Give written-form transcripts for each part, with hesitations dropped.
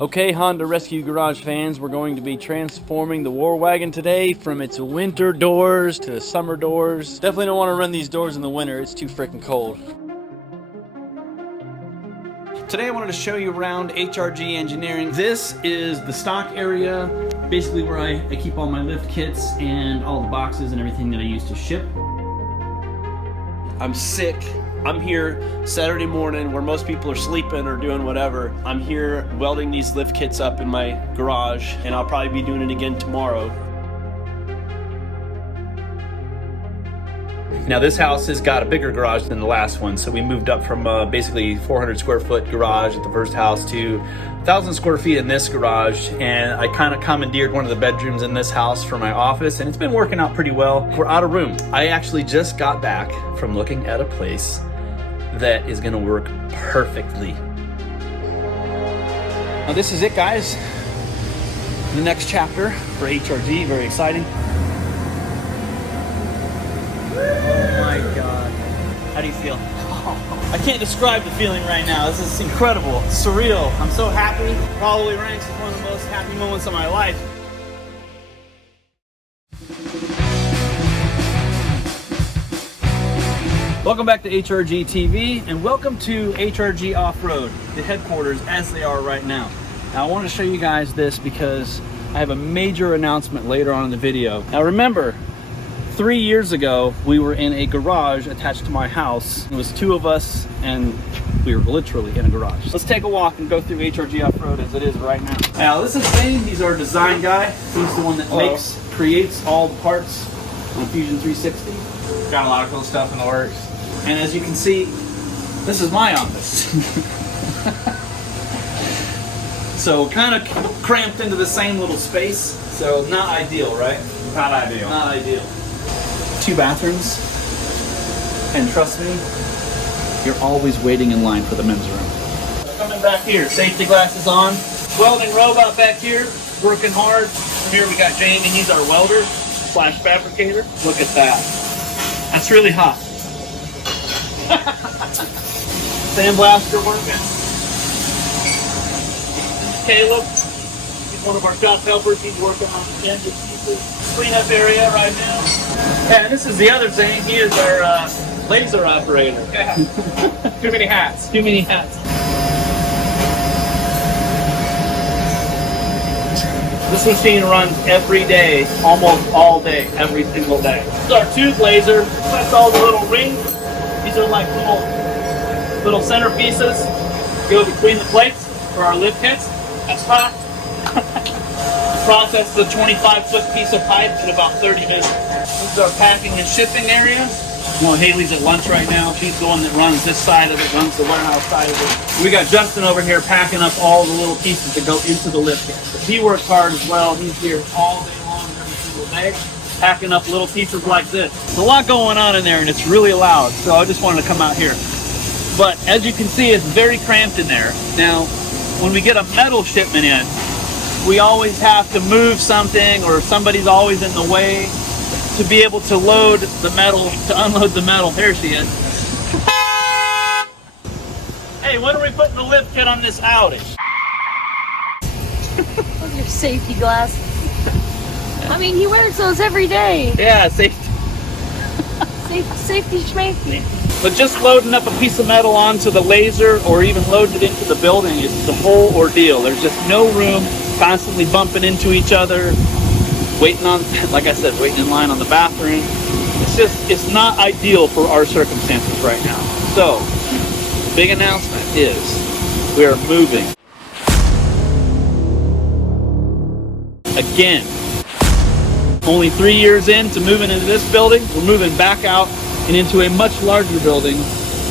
Okay, Honda Rescue Garage fans, we're going to be transforming the War Wagon today from its winter doors to summer doors. Definitely don't want to run these doors in the winter, it's too freaking cold. Today I wanted to show you around HRG Engineering. This is the stock area, basically where I keep all my lift kits and all the boxes and everything that I use to ship. I'm sick. I'm here Saturday morning where most people are sleeping or doing whatever. I'm here welding these lift kits up in my garage, and I'll probably be doing it again tomorrow. Now this house has got a bigger garage than the last one, so we moved up from basically 400 square foot garage at the first house to 1,000 square feet in this garage, and I kind of commandeered one of the bedrooms in this house for my office, and it's been working out pretty well. We're out of room. I actually just got back from looking at a place that is gonna work perfectly. Now this is it, guys. The next chapter for HRG, very exciting. Oh my God. How do you feel? I can't describe the feeling right now. This is incredible, it's surreal. I'm so happy. Probably ranks as one of the most happy moments of my life. Welcome back to HRG TV, and welcome to HRG Off-Road, the headquarters as they are right now. Now I want to show you guys this because I have a major announcement later on in the video. Now remember, 3 years ago, we were in a garage attached to my house. It was two of us, and we were literally in a garage. Let's take a walk and go through HRG Off-Road as it is right now. Now, this is Zane. He's our design guy. He's the one that creates all the parts on Fusion 360. Got a lot of cool stuff in the works. And as you can see, this is my office. So kind of cramped into the same little space. So not ideal, right? Not ideal. Not ideal. 2 bathrooms, and trust me, you're always waiting in line for the men's room. Coming back here, safety glasses on, welding robot back here, working hard. From here we got Jamie, he's our welder / fabricator. Look at that. That's really hot. Sandblaster working. Caleb, he's one of our shop helpers, he's working on the engine pieces. Cleanup area right now. And this is the other thing. He is our laser operator. Yeah. Too many hats. Too many hats. This machine runs every day, almost all day, every single day. This is our tube laser. That's all the little rings. These are like little centerpieces. Go between the plates for our lift kits. That's hot. Process the 25-foot piece of pipe in about 30 minutes. This is our packing and shipping area. Well, Haley's at lunch right now. She's the one that runs this side of it, runs the warehouse side of it. We got Justin over here packing up all the little pieces that go into the lift kit. He works hard as well. He's here all day long, every single day, packing up little pieces like this. There's a lot going on in there, and it's really loud, so I just wanted to come out here. But as you can see, it's very cramped in there. Now, when we get a metal shipment in, we always have to move something, or somebody's always in the way to be able to load the metal, to unload the metal. There she is. Hey, when are we putting the lift kit on this Audi? Those are safety glasses. I mean, he wears those every day. Yeah, safety. Safety schmafety. But just loading up a piece of metal onto the laser, or even loading it into the building, is the whole ordeal. There's just no room. Constantly bumping into each other, waiting on, like I said, waiting in line on the bathroom. It's not ideal for our circumstances right now. So, big announcement is we are moving. Again. Only 3 years into moving into this building, we're moving back out and into a much larger building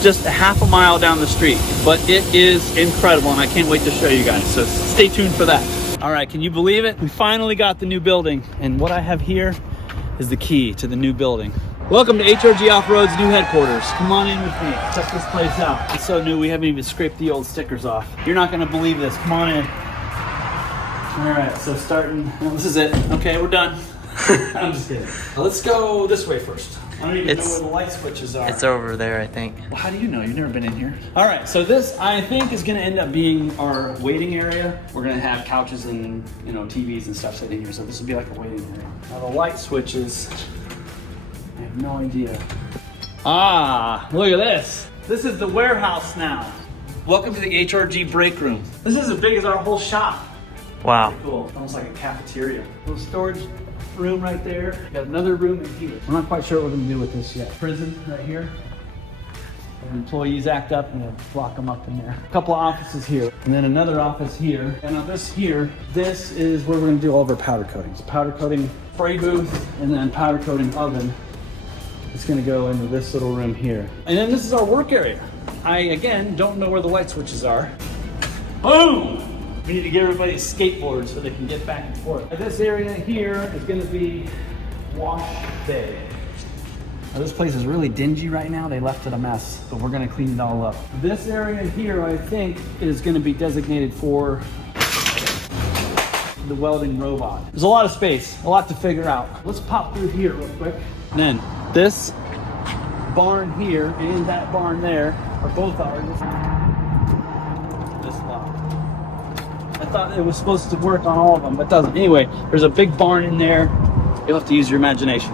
just a half a mile down the street. But it is incredible, and I can't wait to show you guys. So stay tuned for that. All right, can you believe it? We finally got the new building, and what I have here is the key to the new building. Welcome to HRG Off-Road's new headquarters. Come on in with me, check this place out. It's so new, we haven't even scraped the old stickers off. You're not gonna believe this, come on in. All right, so starting, well, this is it. Okay, we're done. I'm just kidding. Let's go this way first. I don't even know where the light switches are. It's over there, I think. Well, how do you know? You've never been in here. All right, so this I think is going to end up being our waiting area. We're going to have couches and TVs and stuff sitting here, so this will be like a waiting area. Now the light switches, I have no idea. Ah, look at this. This is the warehouse now. Welcome to the HRG break room. This is as big as our whole shop. Wow. Cool, almost like a cafeteria. Little storage room right there. Got another room in here. I'm not quite sure what we're gonna do with this yet. Prison right here. When employees act up, and lock them up in there. A couple of offices here, and then another office here. And on this here, this is where we're gonna do all of our powder coatings. Powder coating spray booth, and then powder coating oven. It's gonna go into this little room here. And then this is our work area. I, again, don't know where the light switches are. Boom! We need to get everybody skateboards so they can get back and forth. This area here is gonna be wash bay. Now, this place is really dingy right now. They left it a mess, but we're gonna clean it all up. This area here, I think, is gonna be designated for the welding robot. There's a lot of space, a lot to figure out. Let's pop through here real quick. And then this barn here and that barn there are both ours. This lock. I thought it was supposed to work on all of them, but it doesn't. Anyway, there's a big barn in there. You'll have to use your imagination.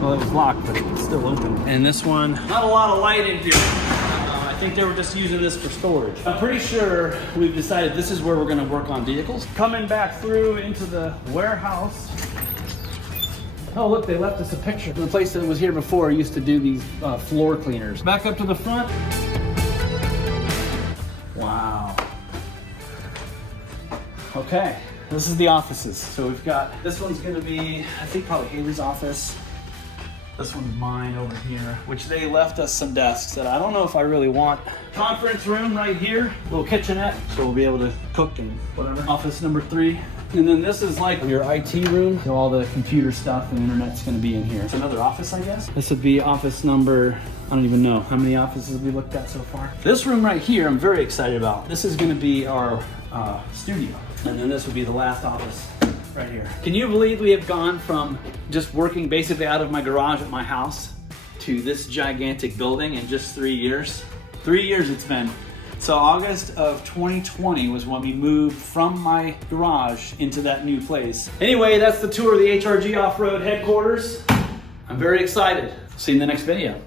Well, it was locked, but it's still open. And this one, not a lot of light in here. I think they were just using this for storage. I'm pretty sure we've decided this is where we're gonna work on vehicles. Coming back through into the warehouse. Oh, look, they left us a picture. The place that was here before used to do these floor cleaners. Back up to the front. Wow. Okay, this is the offices. So we've got, this one's gonna be, I think probably Haley's office. This one's mine over here, which they left us some desks that I don't know if I really want. Conference room right here, little kitchenette, so we'll be able to cook and whatever. Office number 3. And then this is like your IT room. So all the computer stuff and internet's gonna be in here. It's another office, I guess. This would be office number, I don't even know how many offices we looked at so far. This room right here, I'm very excited about. This is gonna be our studio. And then this would be the last office right here. Can you believe we have gone from just working basically out of my garage at my house to this gigantic building in just 3 years? 3 years it's been. So August of 2020 was when we moved from my garage into that new place. Anyway, that's the tour of the HRG Off-Road headquarters. I'm very excited. See you in the next video.